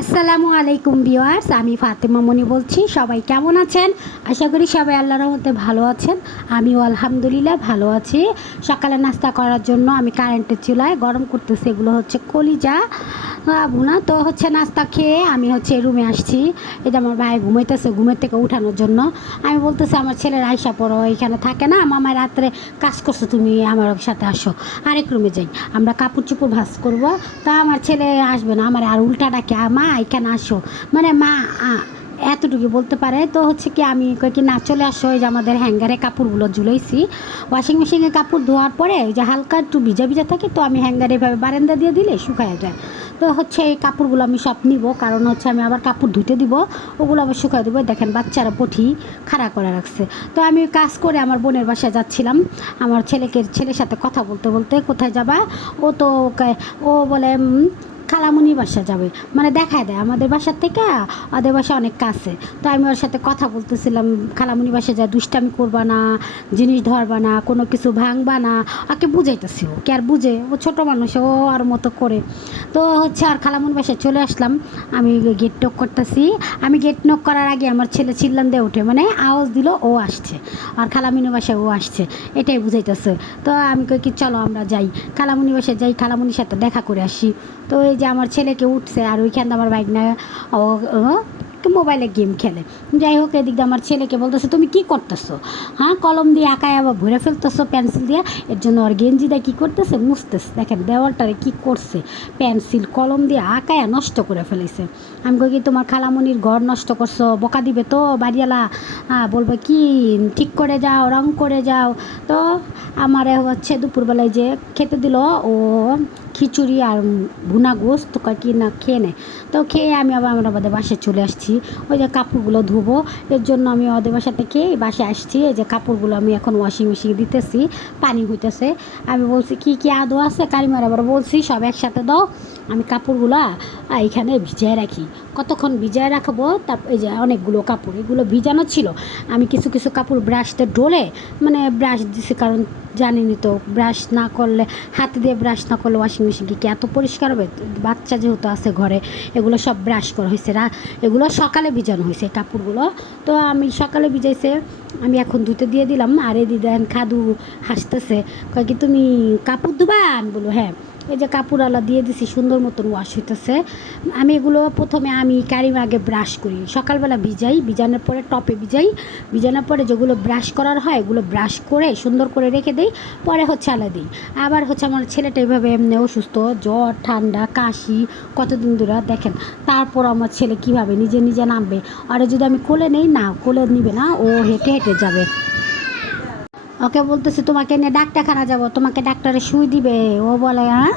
আসসালামু আলাইকুম ভিউয়ার্স, আমি ফাতেমা মনি বলছি। সবাই কেমন আছেন? আশা করি সবাই আল্লাহর রহমতে ভালো আছেন। আমিও আলহামদুলিল্লাহ ভালো আছি। সকালে নাস্তা করার জন্য আমি কারেন্টের চুলায় গরম করতেছি। এগুলো হচ্ছে কলিজা ভুনা। তো হচ্ছে নাস্তা খেয়ে আমি হচ্ছে রুমে আসছি। এই যে আমার ভাই ঘুমাইতেছে, ঘুমের থেকে উঠানোর জন্য আমি বলতেছি আমার ছেলের আয়সা পড়ো, এখানে থাকে না, মামায় রাত্রে কাজ করছো, তুমি আমার সাথে আসো, আরেক রুমে যাই, আমরা কাপড় চোপড় ভাঁজ করবো। তা আমার ছেলে আসবে না, আমার আর উল্টা ডাকে, মা এখানে আসো, মানে মা এতটুকু বলতে পারে। তো হচ্ছে কি আমি কই কি না চলে আসো, এই যে আমাদের হ্যাঙ্গারে কাপড়গুলো ঝুলাইছি, ওয়াশিং মেশিনে কাপড় ধোয়ার পরে এই যে হালকা একটু ভিজা ভিজা থাকে, তো আমি হ্যাঙ্গারে এভাবে বারান্দা দিয়ে দিলে শুকায় যায়। তো হচ্ছে এই কাপড়গুলো আমি সব নিব, কারণ হচ্ছে আমি আবার কাপড় ধুতে দিব, ওগুলো আবার শুকায় দেবো। দেখেন বাচ্চারা পঠি খাড়া করে রাখছে। তো আমি কাজ করে আমার বোনের বাসায় যাচ্ছিলাম, আমার ছেলের সাথে কথা বলতে বলতে। কোথায় যাবা? ও বলে খালামুনির বাসা যাবে, মানে দেখায় দেয় আমাদের বাসার থেকে ওদের বাসা অনেক কাছে। তো আমি ওর সাথে কথা বলতেছিলাম, খালামুনি বাসা যায় দুষ্টামি করবা না, জিনিস ধরবা না, কোনো কিছু ভাঙবা না, ওকে বুঝাইতেছি। ও কে আর বুঝে, ও ছোটো মানুষ, ও আর মতো করে। তো হচ্ছে আর খালামুনি বাসায় চলে আসলাম। আমি গেট নক করতেছি, আমি গেট নক করার আগে আমার ছেলে চিল্লান দিয়ে ওঠে, মানে আওয়াজ দিল ও আসছে, আর খালামুনি বাসায় ও আসছে, এটাই বুঝাইতেছে। তো আমি কই কি চলো আমরা যাই, খালামুনি বাসায় যাই, খালামুনির সাথে দেখা করে আসি। তো এই যে আমার ছেলেকে উঠছে, আর ওইখানে আমার বাইক না মোবাইলে গেম খেলে। যাই হোক, এদিক দিয়ে আমার ছেলেকে বলতেছে তুমি কি করতেছো, হ্যাঁ কলম দিয়ে আঁকায় আবার ভরে ফেলতেছো পেন্সিল দিয়ে। এর জন্য ওর গেঞ্জিটা কী করতেছে, মুছতেছে। দেখেন দেওয়ালটারে কী করছে, পেন্সিল কলম দিয়ে আঁকায় নষ্ট করে ফেলেছে। আমি কই কি তোমার খালামুনির ঘর নষ্ট করছো, বকা দিবে তো বাড়িওয়ালা, বলবে কি ঠিক করে যাও, রং করে যাও। তো আমারে হচ্ছে দুপুরবেলায় যে খেতে দিল ও খিচুড়ি আর ভুনা গোস্ত, কি না খেয়ে নেয়। তো খেয়ে আমি আবার আমাদের বাসায় চলে আসছি। ওই যে কাপড়গুলো ধুবো, এর জন্য আমি ওদের বাসা থেকে বাসায় আসছি। এই যে কাপড়গুলো আমি এখন ওয়াশিং মেশিনে দিতেছি, পানি হইতেছে। আমি বলছি কি কি আদৌ আছে, কারিমার আবার বলছি সব একসাথে দাও, আমি কাপড়গুলো এখানে ভিজায় রাখি। কতক্ষণ ভিজায় রাখবো, তারপর এই যে অনেকগুলো কাপড় এগুলো ভিজানো ছিল। আমি কিছু কিছু কাপড় ব্রাশতে ডলে, মানে ব্রাশ দিছি, কারণ জানিনি তো ব্রাশ না করলে, হাতে দিয়ে ব্রাশ না করলে ওয়াশিং মেশিন কি এত পরিষ্কার হবে? বাচ্চা যেহেতু আছে ঘরে, এগুলো সব ব্রাশ করা হয়েছে, এগুলো সকালে ভিজানো হয়েছে কাপড়গুলো। তো আমি সকালে ভিজাইছে, আমি এখন ধুতে দিয়ে দিলাম। আর এই দিদান খাদু হাসতেছে, কয় কি তুমি কাপড় ধুবা? আমি বলো হ্যাঁ। এই যে কাপড়ওয়ালা দিয়ে দিছি, সুন্দর মতন ওয়াশ হইতেছে। আমি এগুলো প্রথমে আমি কারিমা আগে ব্রাশ করি, সকালবেলা ভিজাই, ভিজানোর পরে টপে ভিজাই, ভিজানোর পরে যেগুলো ব্রাশ করার হয় এগুলো ব্রাশ করে সুন্দর করে রেখে দিই, পরে হচ্ছে আলাদা দিই। আবার হচ্ছে আমার ছেলেটা এভাবে এমনি অসুস্থ, জ্বর ঠান্ডা কাশি কতদিন ধরে দেখেন, তারপর আমার ছেলে কিভাবে নিজে নিজে নামবে? আর যদি আমি কোলে নেই, না কোলে নিবে না, ও হেঁটে হেঁটে যাবে। ওকে বলতেছি তোমাকে নিয়ে ডাক্তারখানা যাব, তোমাকে ডাক্তারে সুই দিবে। ও বলে হ্যাঁ।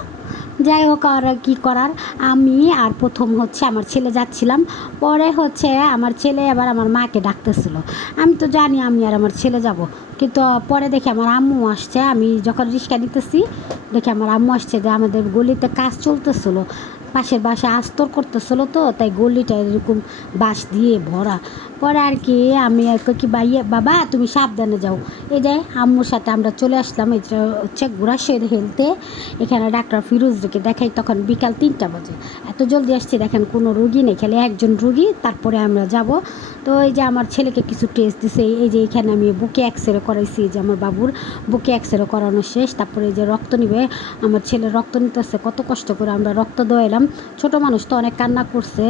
যাই হোক, আর কী করার। আমি আর প্রথম হচ্ছে আমার ছেলে যাচ্ছিলাম, পরে হচ্ছে আমার ছেলে আবার আমার মাকে ডাকতেছিল। আমি তো জানি আমি আর আমার ছেলে যাব, কিন্তু পরে দেখি আমার আম্মু আসছে। আমি যখন রিক্সা নিতেছি দেখি আমার আম্মু আসছে, যে আমাদের গলিতে কাজ চলতেছিল, পাশের বাসা আস্তর করতেছিলো, তো তাই গলিটা এরকম বাঁশ দিয়ে ভরা। পরে আর কি আমি আর কি বাবা তুমি সাবধানে যাও। এই যে আম্মুর সাথে আমরা চলে আসলাম, এটা হচ্ছে ঘোড়াশির হেলতে। এখানে ডাক্তার ফিরোজকে দেখাই, তখন বিকাল 3টা বাজে। এত জলদি আসছি, দেখেন কোনো রুগী নেই, খালি একজন রুগী, তারপরে আমরা যাব। তো এই যে আমার ছেলেকে কিছু টেস্ট দিছে, এই যে এখানে আমি বুকে এক্সরে করাইছি, যে আমার বাবুর বুকে এক্সরে করানো শেষ। তারপরে এই যে রক্ত নিবে, আমার ছেলে রক্ত নিতেছে, কত কষ্ট করে আমরা রক্ত দোয়াইলাম। ছোটো মানুষ তো অনেক কান্না করছে,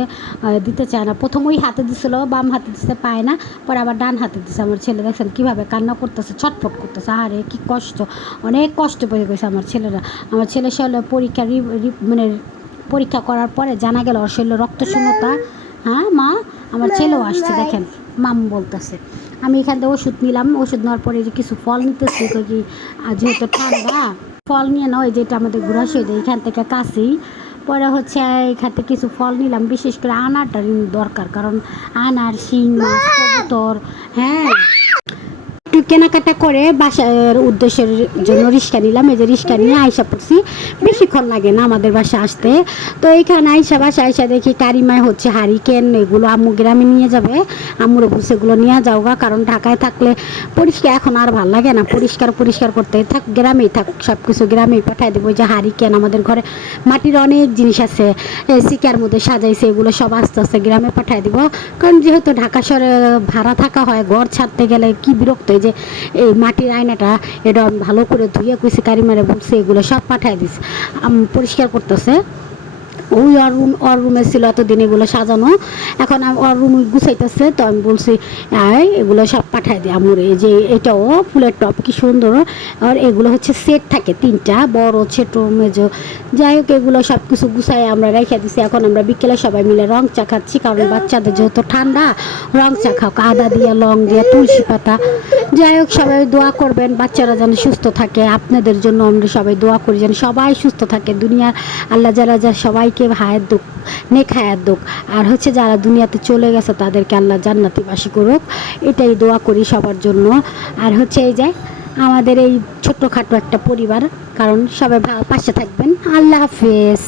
দিতে চায় না। প্রথম ওই হাতে দিছিল, বাম হাতে দিতে পায় না, পরে আবার ডান হাতে দিছে। আমার ছেলে দেখছেন কীভাবে কান্না করতেছে, ছটফট করতেছে, আরে কি কষ্ট, অনেক কষ্ট পেয়ে গেছে আমার ছেলেরা। আমার ছেলে শরীরে পরীক্ষা মানে পরীক্ষা করার পরে জানা গেল ওর শরীরে রক্ত শূন্যতা। হ্যাঁ মা, আমার ছেলেও আসছে, দেখেন মাম বলতেছে। আমি এখান থেকে ওষুধ নিলাম, ওষুধ নেওয়ার পরে যে কিছু ফল নিতেছি, কি যেহেতু ঠান্ডা ফল নিয়ে নয়, যেটা আমাদের ঘোরাশিয়া এখান থেকে কাছেই। পরে হচ্ছে এখান থেকে কিছু ফল নিলাম, বিশেষ করে আনারটা দরকার, কারণ আনার শিং মাছ কবুতর, হ্যাঁ একটু কেনাকাটা করে বাসার উদ্দেশ্যের জন্য রিক্সা নিলাম। এই যে রিক্সা নিয়ে আইসা পড়ছি, বেশিক্ষণ লাগে না আমাদের বাসা আসতে। তো এইখানে বাসা দেখি কারিমায় হচ্ছে হারিকেন, এগুলো আম্মু গ্রামে নিয়ে যাবে। আম্মুরে বলছে এগুলো নিয়ে যাওগা, কারণ ঢাকায় থাকলে পরিষ্কার এখন আর ভাল লাগে না, পরিষ্কার করতে থাক, গ্রামেই থাক, সব কিছু গ্রামেই পাঠায় দেবো। যে হারিকেন, আমাদের ঘরে মাটির অনেক জিনিস আছে সিকার মধ্যে সাজাইছে, এগুলো সব আস্তে আস্তে গ্রামে পাঠায় দিব। কারণ যেহেতু ঢাকা শহরে ভাড়া থাকা হয়, ঘর ছাড়তে গেলে কি বিরক্ত। এই যে এই মাটির আয়নাটা, এটা ভালো করে ধুয়ে কুচি কারিমারে বলছে এগুলো সব পাঠায় দিস, পরিষ্কার করতেছে। ওই ওর রুমে ছিল এতদিন এগুলো সাজানো, এখন ওর রুম গুছাইতেছে। তো আমি বলছি এগুলো সব পাঠাই দিই আমুরে। এই যে এটাও ফুলের টপ, কি সুন্দর। আর এগুলো হচ্ছে সেট থাকে 3টা, বড় ছোট মেজো, যাই হোক এগুলো সব কিছু গুছাই আমরা রেখে দিছি। এখন আমরা বিকেলে সবাই মিলে রং চা খাচ্ছি, কারণ বাচ্চাদের যেহেতু ঠান্ডা, রং চা খাও আদা দিয়ে, লং দিয়ে, তুলসী পাতা। যাই হোক সবাই দোয়া করবেন বাচ্চারা যেন সুস্থ থাকে, আপনাদের জন্য আমরা সবাই দোয়া করি যেন সবাই সুস্থ থাকে। দুনিয়ার আল্লাহ যারা সবাইকে হায়াত দুক, নেক হায়াত দুক। আর হচ্ছে যারা দুনিয়াতে চলে গেছে তাদেরকে আল্লাহ জান্নাতিবাসী করুক, এটাই দোয়া করি সবার জন্য। আর হচ্ছে এই যে আমাদের এই ছোট্টখাটো একটা পরিবার, কারণ সবাই পাশে থাকবেন। আল্লাহ হাফেজ।